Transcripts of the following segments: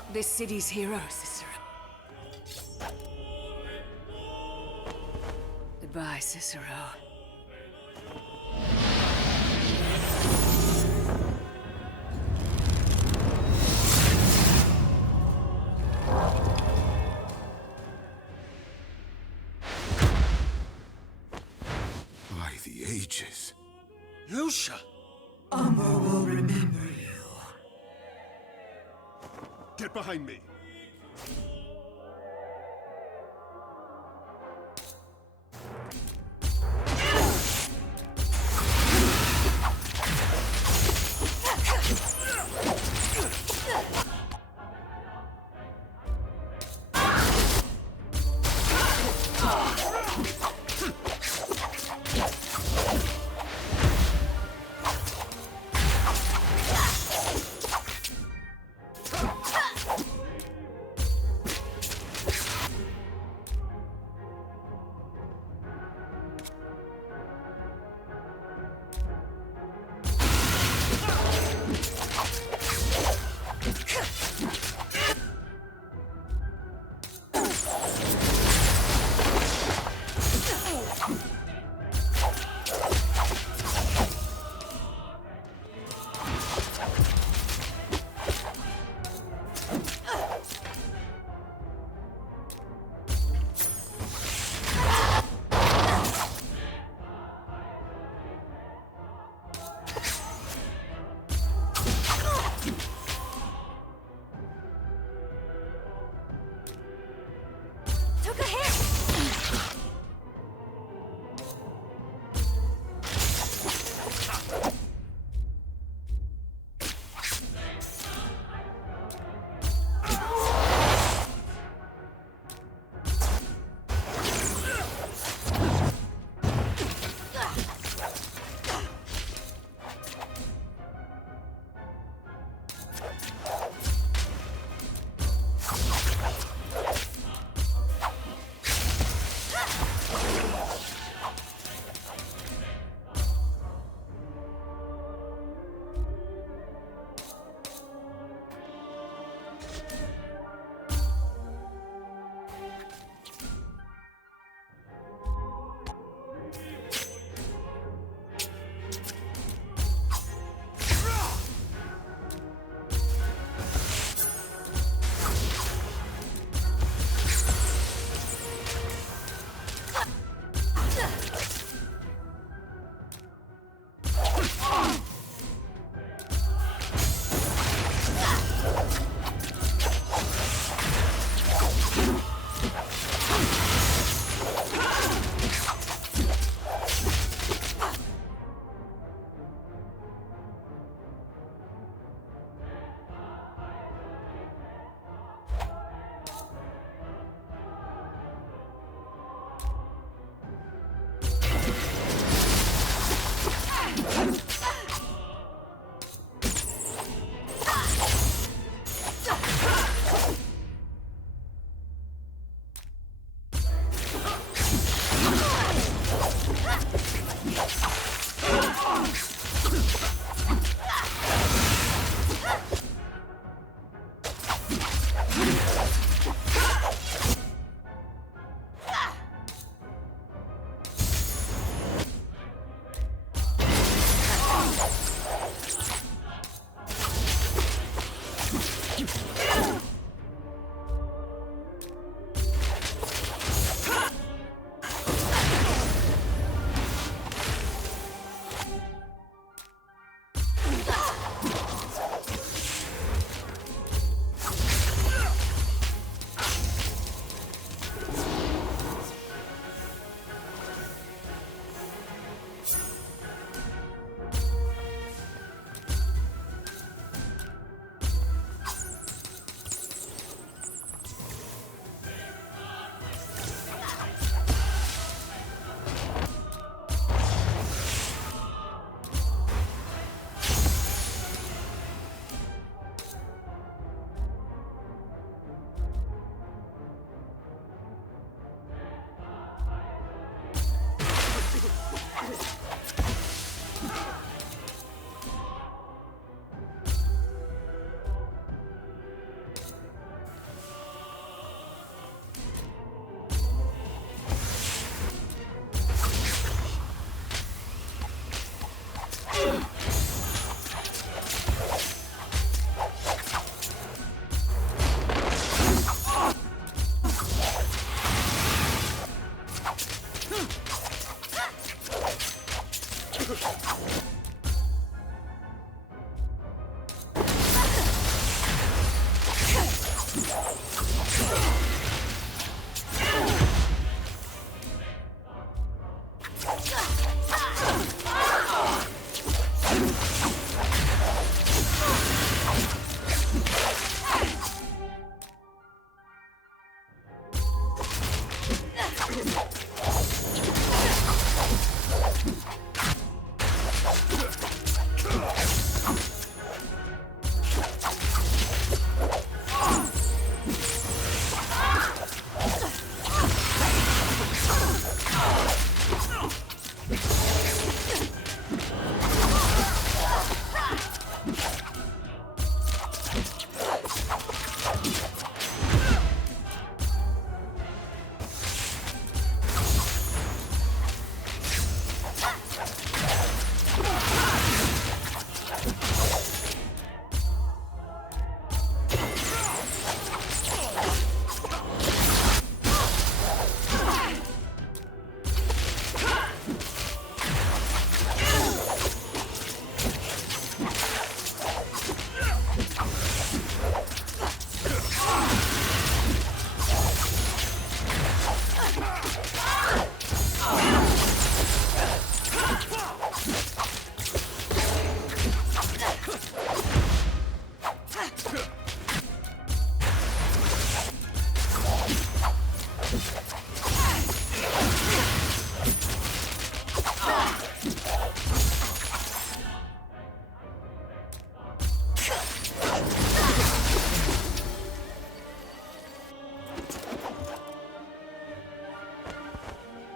not this city's hero, Cicero. Goodbye, Cicero. By the ages. Lucia! Amber will remember you. Get behind me.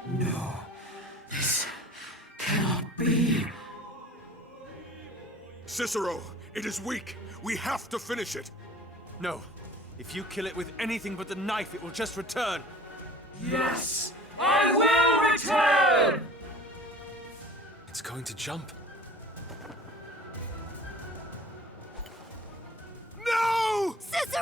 No, this cannot be. Cicero, it is weak. We have to finish it. No. If you kill it with anything but the knife, it will just return. Yes, I will return! It's going to jump. No! Cicero!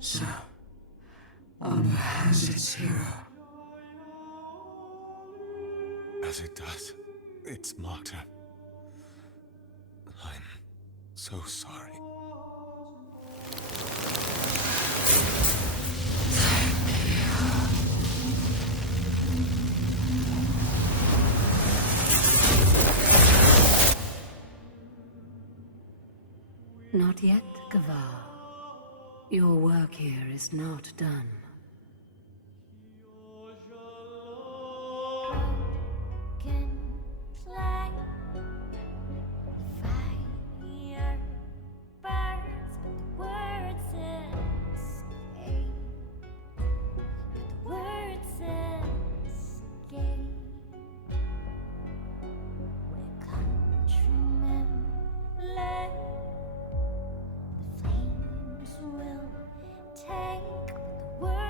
So, honor has its hero. As it does its martyr. I'm so sorry. Not yet, Gavar. Your work here is not done. Can play the fire burns, but the words escape. But the words escape. Where countrymen lay, the flames will take the words.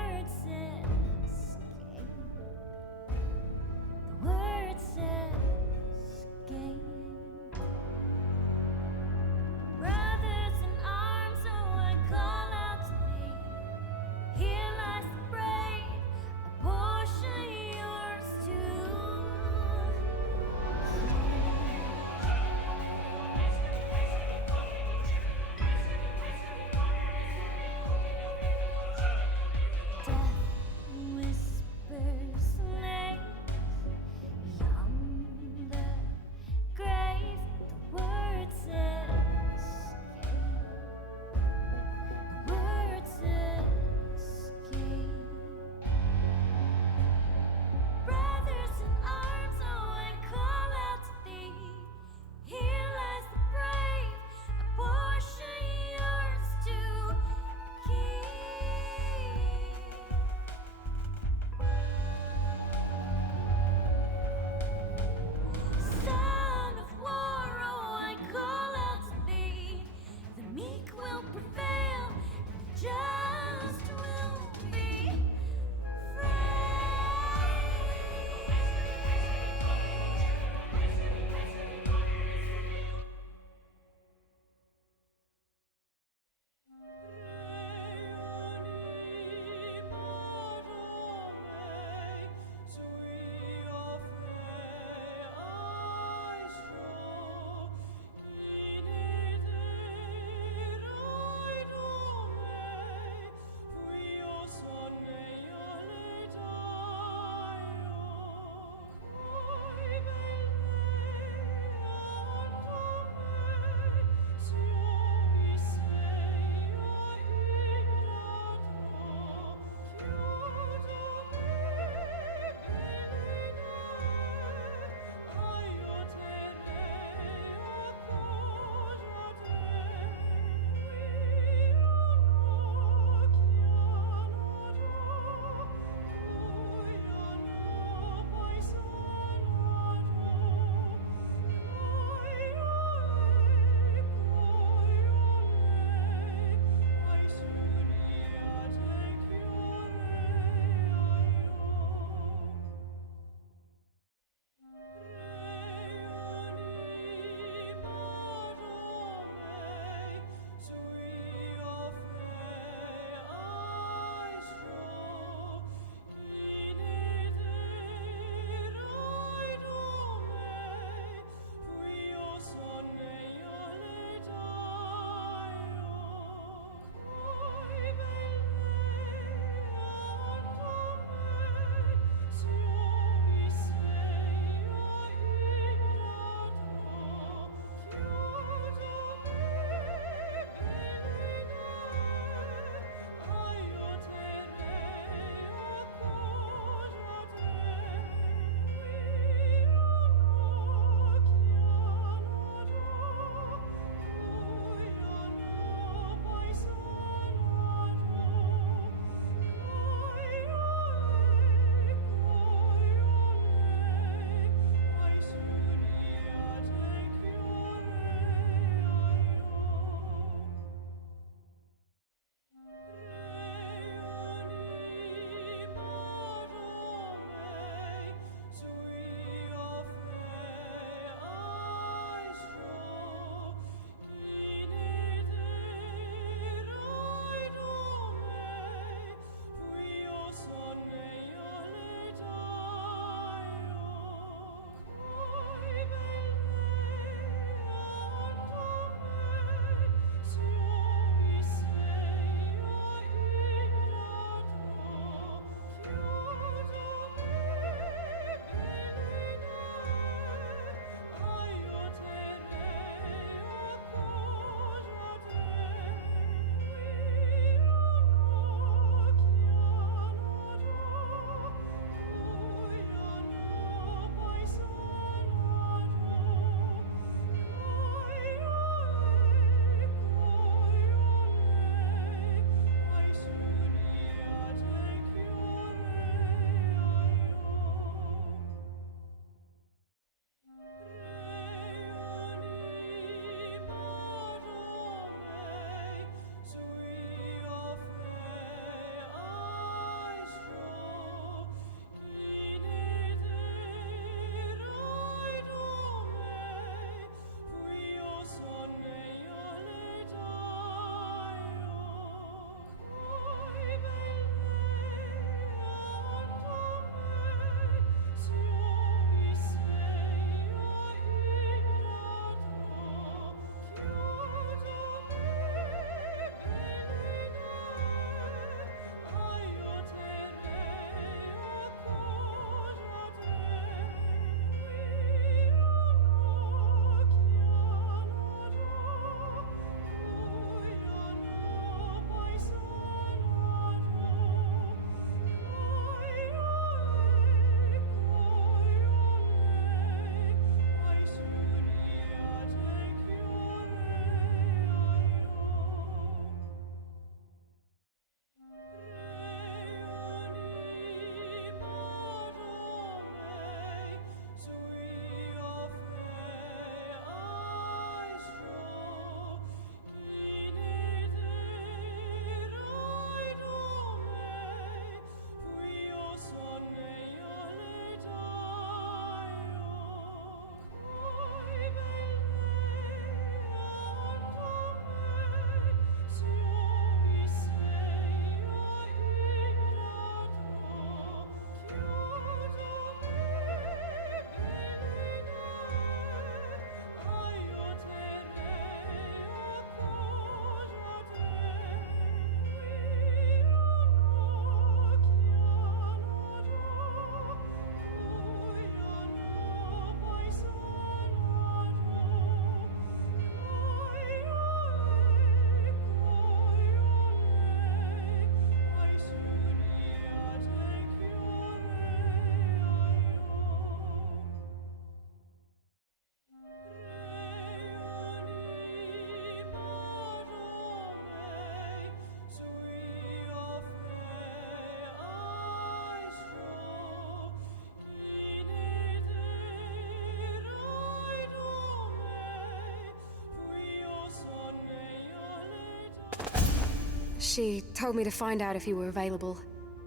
She told me to find out if you were available.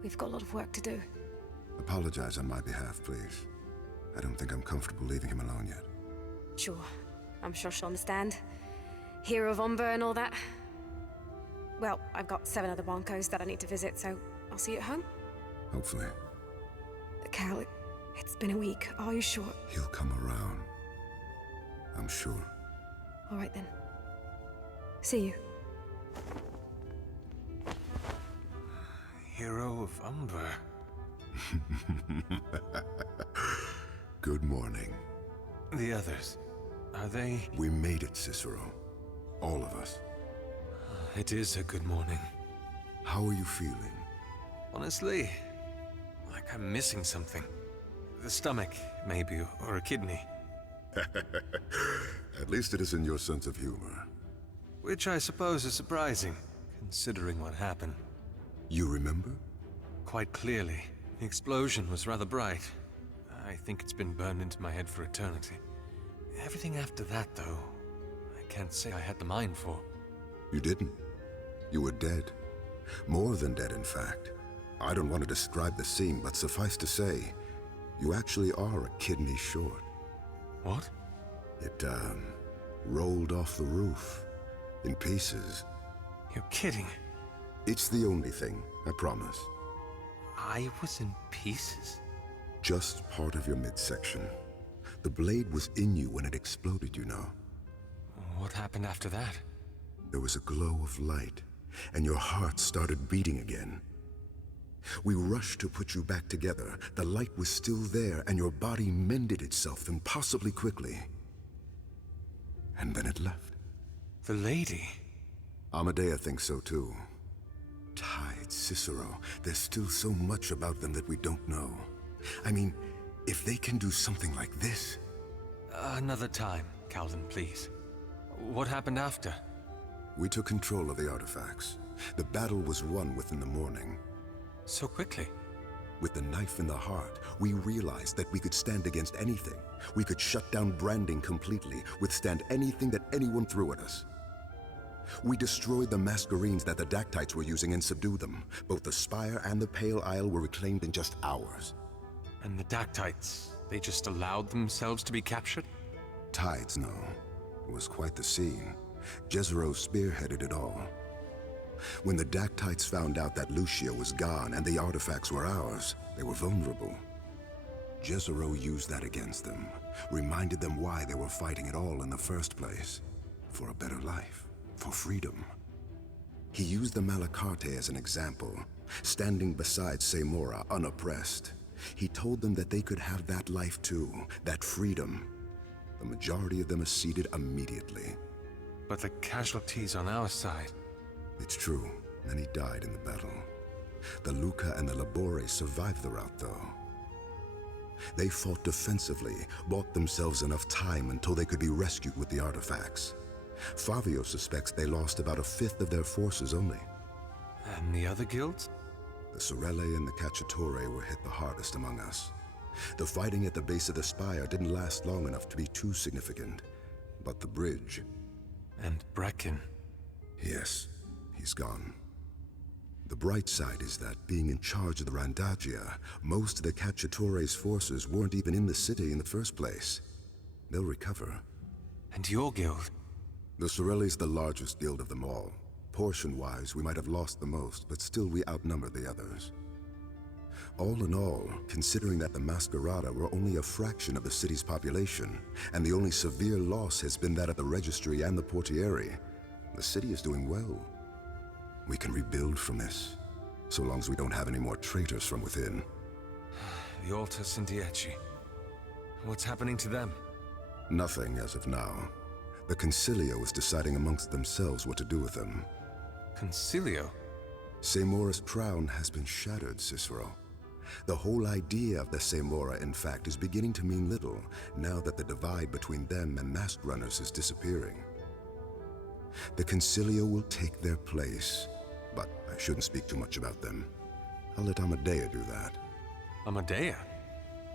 We've got a lot of work to do. Apologize on my behalf, please. I don't think I'm comfortable leaving him alone yet. Sure. I'm sure she'll understand. Hero of Umber and all that. Well, I've got 7 other Broncos that I need to visit, so I'll see you at home. Hopefully. Cal, it's been a week. Are you sure? He'll come around. I'm sure. All right then. See you. Hero of Umber. Good morning. The others, are they? We made it, Cicero. All of us. It is a good morning. How are you feeling? Honestly, like I'm missing something. The stomach, maybe, or a kidney. At least it is in your sense of humor. Which I suppose is surprising, considering what happened. You remember? Quite clearly. The explosion was rather bright. I think it's been burned into my head for eternity. Everything after that, though, I can't say I had the mind for. You didn't. You were dead. More than dead, in fact. I don't want to describe the scene, but suffice to say, you actually are a kidney short. What? It, rolled off the roof. In pieces. You're kidding. It's the only thing, I promise. I was in pieces? Just part of your midsection. The blade was in you when it exploded, you know. What happened after that? There was a glow of light, and your heart started beating again. We rushed to put you back together. The light was still there, and your body mended itself impossibly quickly. And then it left. The lady? Amadea thinks so too. Tides, Cicero, there's still so much about them that we don't know. I mean, if they can do something like this... Another time, Calvin, please. What happened after? We took control of the artifacts. The battle was won within the morning. So quickly? With the knife in the heart, we realized that we could stand against anything. We could shut down branding completely, withstand anything that anyone threw at us. We destroyed the Masquerades that the Dactytes were using and subdued them. Both the Spire and the Pale Isle were reclaimed in just hours. And the Dactytes, they just allowed themselves to be captured? Tides, no. It was quite the scene. Jezero spearheaded it all. When the Dactytes found out that Lucia was gone and the artifacts were ours, they were vulnerable. Jezero used that against them, reminded them why they were fighting at all in the first place. For a better life, for freedom. He used the Malacarte as an example, standing beside Semora unoppressed. He told them that they could have that life too, that freedom. The majority of them acceded immediately. But the casualties on our side... It's true. Many died in the battle. The Luca and the Labore survived the rout, though. They fought defensively, bought themselves enough time until they could be rescued with the artifacts. Favio suspects they lost about 1/5 of their forces only. And the other guilds? The Sorelle and the Cacciatore were hit the hardest among us. The fighting at the base of the spire didn't last long enough to be too significant. But the bridge... And Brecken? Yes. He's gone. The bright side is that, being in charge of the Randaggia, most of the Cacciatore's forces weren't even in the city in the first place. They'll recover. And your guild? The Sorelli's the largest guild of them all. Portion-wise, we might have lost the most, but still we outnumber the others. All in all, considering that the Masquerada were only a fraction of the city's population, and the only severe loss has been that of the Registry and the Portieri, the city is doing well. We can rebuild from this, so long as we don't have any more traitors from within. The Alta Sindieci. What's happening to them? Nothing as of now. The Concilio is deciding amongst themselves what to do with them. Concilio? Semora's crown has been shattered, Cicero. The whole idea of the Semora, in fact, is beginning to mean little, now that the divide between them and masked runners is disappearing. The Concilio will take their place, but I shouldn't speak too much about them. I'll let Amadea do that. Amadea?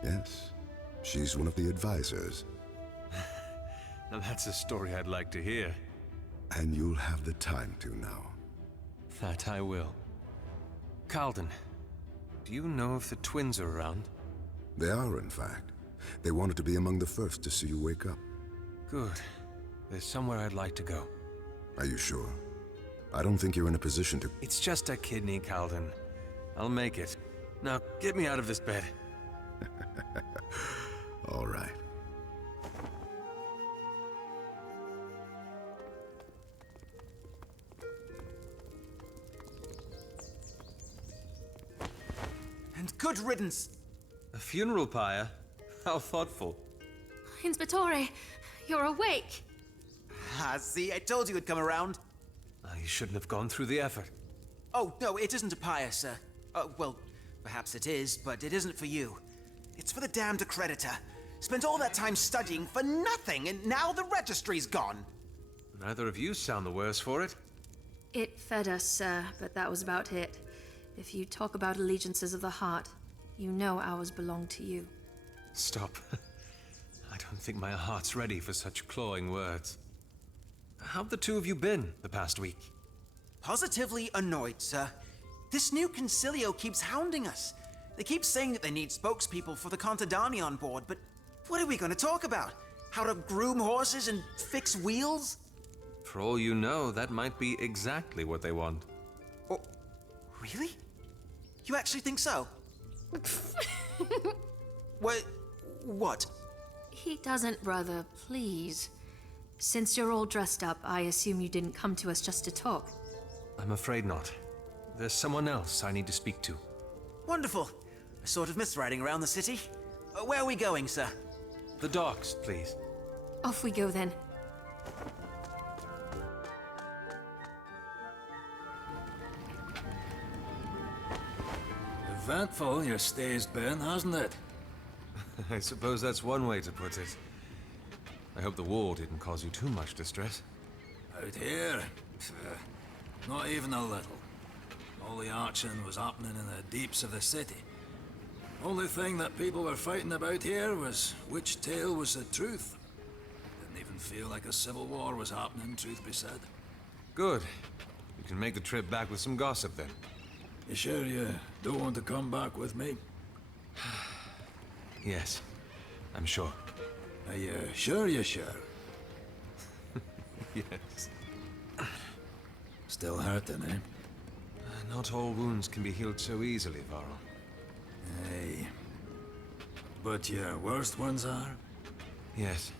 Yes. She's one of the advisors. Now that's a story I'd like to hear. And you'll have the time to now. That I will. Calden, do you know if the twins are around? They are, in fact. They wanted to be among the first to see you wake up. Good. There's somewhere I'd like to go. Are you sure? I don't think you're in a position to... It's just a kidney, Calden. I'll make it. Now, get me out of this bed. All right. And good riddance. A funeral pyre? How thoughtful. Inspectore, you're awake. Ah, see, I told you it'd come around. You shouldn't have gone through the effort. Oh, no, it isn't a pyre, sir. Well, perhaps it is, but it isn't for you. It's for the damned accreditor. Spent all that time studying for nothing, and now the registry's gone. Neither of you sound the worse for it. It fed us, sir, but that was about it. If you talk about allegiances of the heart, you know ours belong to you. Stop. I don't think my heart's ready for such clawing words. How've the two of you been the past week? Positively annoyed, sir. This new concilio keeps hounding us. They keep saying that they need spokespeople for the Contadani on board, but what are we going to talk about? How to groom horses and fix wheels? For all you know, that might be exactly what they want. Oh, really? You actually think so? What? He doesn't, brother, please. Since you're all dressed up, I assume you didn't come to us just to talk. I'm afraid not. There's someone else I need to speak to. Wonderful. I sort of miss riding around the city. Where are we going, sir? The docks, please. Off we go then. Eventful your stay's been, hasn't it? I suppose that's one way to put it. I hope the war didn't cause you too much distress. Out here? Not even a little. All the action was happening in the deeps of the city. Only thing that people were fighting about here was which tale was the truth. Didn't even feel like a civil war was happening, truth be said. Good. You can make the trip back with some gossip then. You sure you don't want to come back with me? Yes, I'm sure. Are you sure you're sure? Yes. Still hurting, eh? Not all wounds can be healed so easily, Varl. Hey. But your worst ones are? Yes.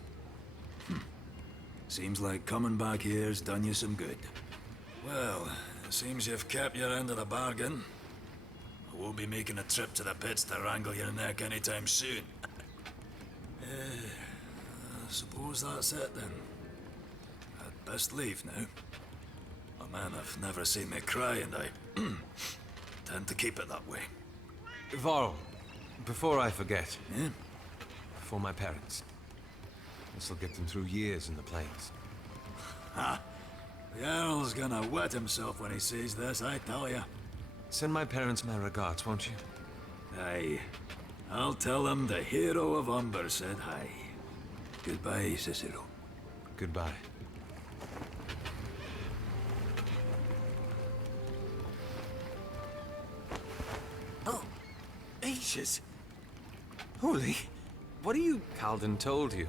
Seems like coming back here's done you some good. Well, it seems you've kept your end of the bargain. I won't be making a trip to the pits to wrangle your neck anytime soon. I suppose that's it then. I'd best leave now. A man have never seen me cry, and I tend to keep it that way. Varl, before I forget. Yeah? For my parents. This'll get them through years in the plains. Ha! The Earl's gonna wet himself when he sees this, I tell ya. Send my parents my regards, won't you? Aye. I'll tell them the hero of Umber said hi. Goodbye, Cicero. Goodbye. Oh, ages. Holy, what are you... Calden told you.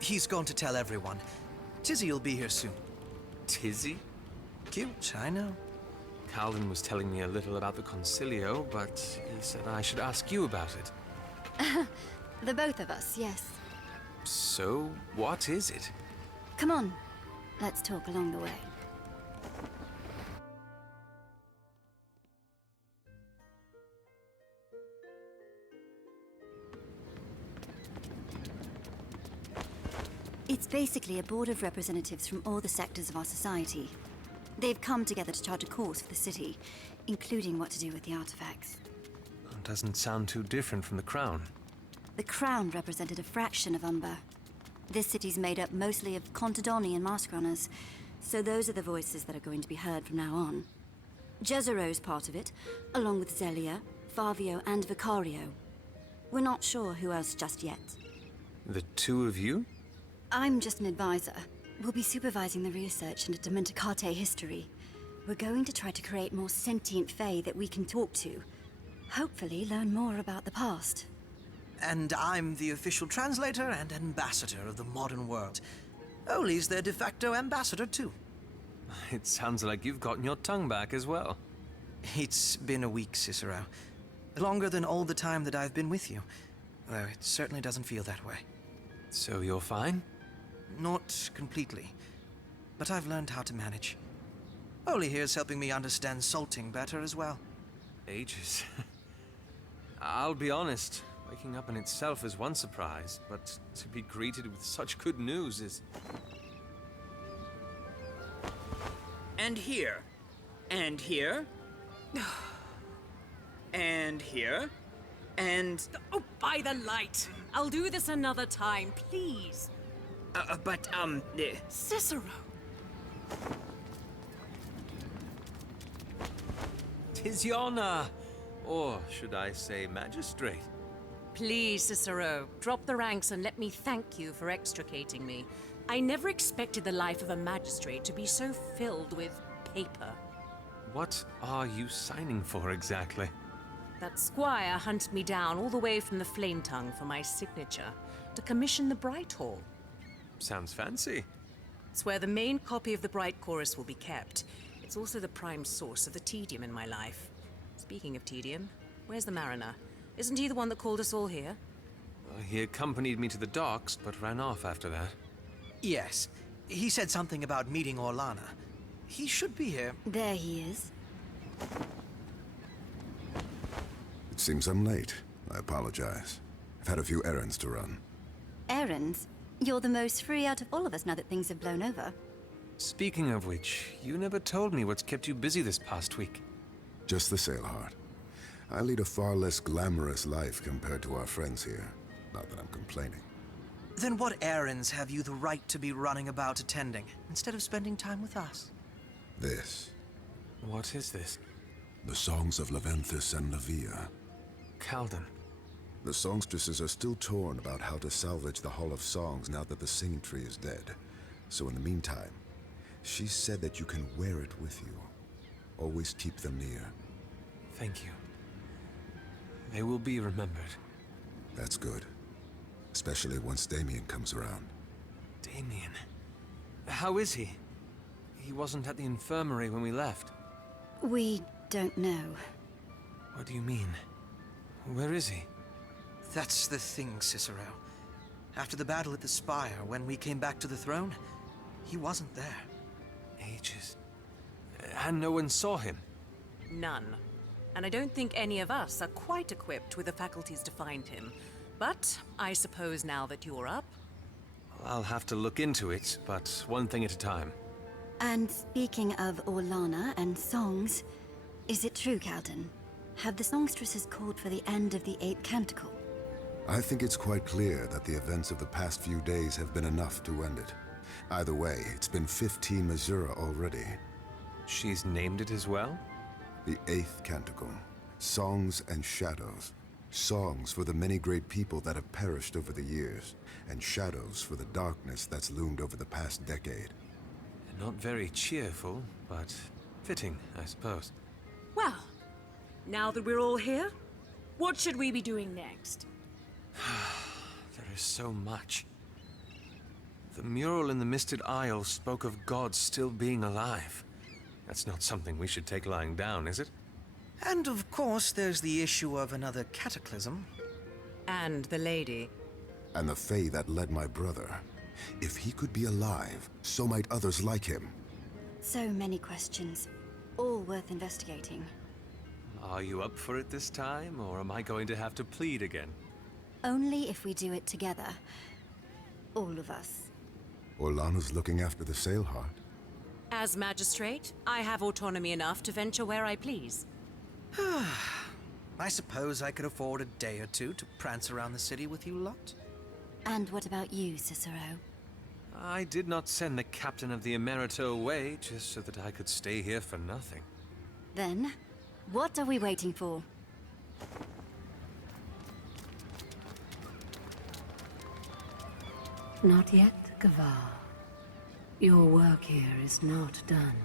He's gone to tell everyone. Tizzy'll be here soon. Tizzy? Cute, I know. Calden was telling me a little about the Concilio, but he said I should ask you about it. The both of us, yes. So, what is it? Come on, let's talk along the way. It's basically a board of representatives from all the sectors of our society. They've come together to chart a course for the city, including what to do with the artifacts. Doesn't sound too different from the Crown. The Crown represented a fraction of Umber. This city's made up mostly of Contadani and mask runners, so those are the voices that are going to be heard from now on. Jezero's part of it, along with Zelia, Favio, and Vicario. We're not sure who else just yet. The two of you? I'm just an advisor. We'll be supervising the research into Dementacate history. We're going to try to create more sentient Fae that we can talk to. Hopefully learn more about the past. And I'm the official translator and ambassador of the modern world. Oli's their de facto ambassador, too. It sounds like you've gotten your tongue back as well. It's been a week, Cicero. Longer than all the time that I've been with you. Though it certainly doesn't feel that way. So you're fine? Not completely. But I've learned how to manage. Oli here's helping me understand salting better as well. Ages. I'll be honest, waking up in itself is one surprise, but to be greeted with such good news is... And here. And here. And here. And... Oh, by the light! I'll do this another time, please. Cicero! Tis your honor, or should I say magistrate? Please, Cicero, drop the ranks and let me thank you for extricating me. I never expected the life of a magistrate to be so filled with paper. What are you signing for exactly? That squire hunted me down all the way from the Flame Tongue for my signature to commission the Bright Hall. Sounds fancy. It's where the main copy of the Bright Chorus will be kept. It's also the prime source of the tedium in my life. Speaking of tedium, where's the mariner? Isn't he the one that called us all here? He accompanied me to the docks, but ran off after that. Yes. He said something about meeting Orlana. He should be here. There he is. It seems I'm late. I apologize. I've had a few errands to run. Errands? You're the most free out of all of us now that things have blown over. Speaking of which, you never told me what's kept you busy this past week. Just the Sailheart. I lead a far less glamorous life compared to our friends here. Not that I'm complaining. Then what errands have you the right to be running about attending, instead of spending time with us? This. What is this? The songs of Leventhus and Levia. Calden. The songstresses are still torn about how to salvage the Hall of Songs now that the Singing Tree is dead. So in the meantime, she said that you can wear it with you. Always keep them near. Thank you. They will be remembered. That's good. Especially once Damien comes around. Damien? How is he? He wasn't at the infirmary when we left. We don't know. What do you mean? Where is he? That's the thing, Cicero. After the battle at the Spire, when we came back to the throne, he wasn't there. Ages. And no one saw him? None. And I don't think any of us are quite equipped with the faculties to find him. But I suppose now that you're up... I'll have to look into it, but one thing at a time. And speaking of Orlana and songs, is it true, Calden? Have the songstresses called for the end of the 8th canticle? I think it's quite clear that the events of the past few days have been enough to end it. Either way, it's been 15 Missouri already. She's named it as well? The 8th canticle. Songs and shadows. Songs for the many great people that have perished over the years, and shadows for the darkness that's loomed over the past decade. Not very cheerful, but fitting, I suppose. Well, now that we're all here, what should we be doing next? There is so much. The mural in the Misted Isle spoke of gods still being alive. That's not something we should take lying down, is it? And of course, there's the issue of another cataclysm. And the lady. And the Fae that led my brother. If he could be alive, so might others like him. So many questions, all worth investigating. Are you up for it this time, or am I going to have to plead again? Only if we do it together. All of us. Orlana's looking after the Sailheart. As magistrate, I have autonomy enough to venture where I please. I suppose I could afford a day or two to prance around the city with you lot. And what about you, Cicero? I did not send the captain of the Emerito away just so that I could stay here for nothing. Then, what are we waiting for? Not yet, Gavar. Your work here is not done.